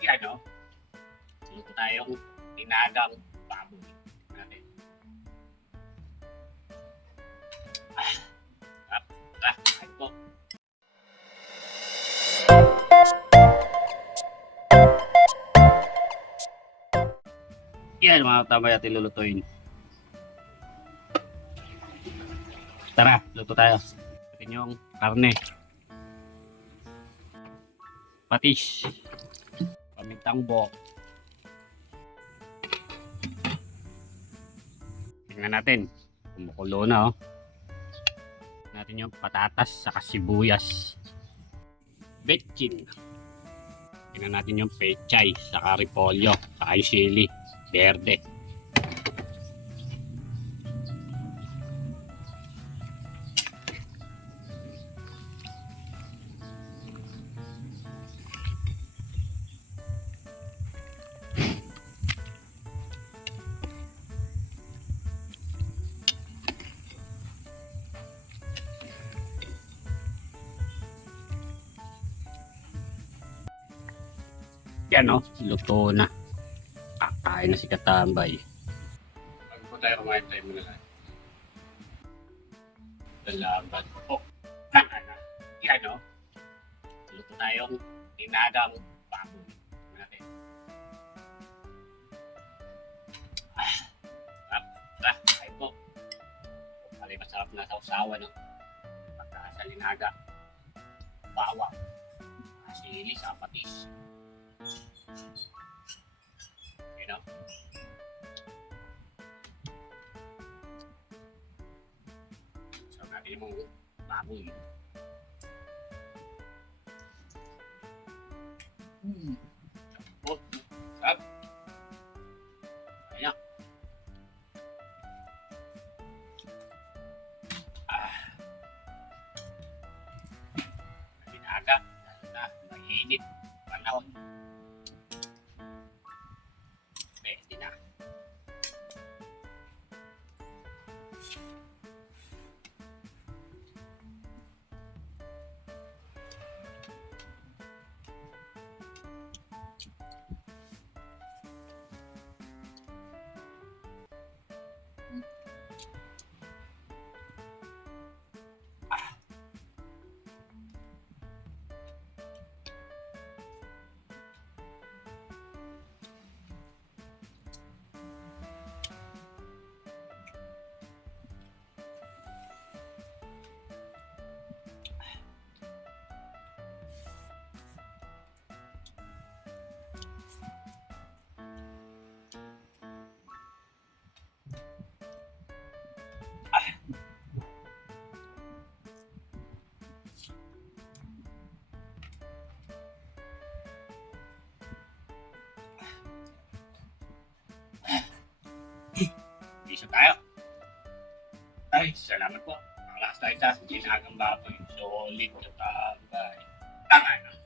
Yan o. Luto tayong tinagang baboy natin. Kain po. Yan mga tamay at ilulutuin. Tara, luto tayo. Atin yung karne. Patis. Pamintang buhok. Tingnan natin. Kumukulo na oh. Natin yung patatas saka sibuyas. Betchin. Tingnan natin yung pechay saka repolyo saka yung sili verde. Yan o, luto na. Kakain na si Katambay. Bago po tayo kumain tayo muna lang. Lalaban po. Yan o. Luto tayong tinagang baboy natin. Kain po. Alay masarap na sausawan no. Pagkasa linaga. Bawang. Sili sa patis. You know? So natin yung baboy. Oh, sarap. Ayan. Binaga. Lalo na mainit. Panahon. Pwede na. Isa tayo. Ay, salamat po. Ang lakas tayo sa tinagang baboy. Solid Katambay. Tama na.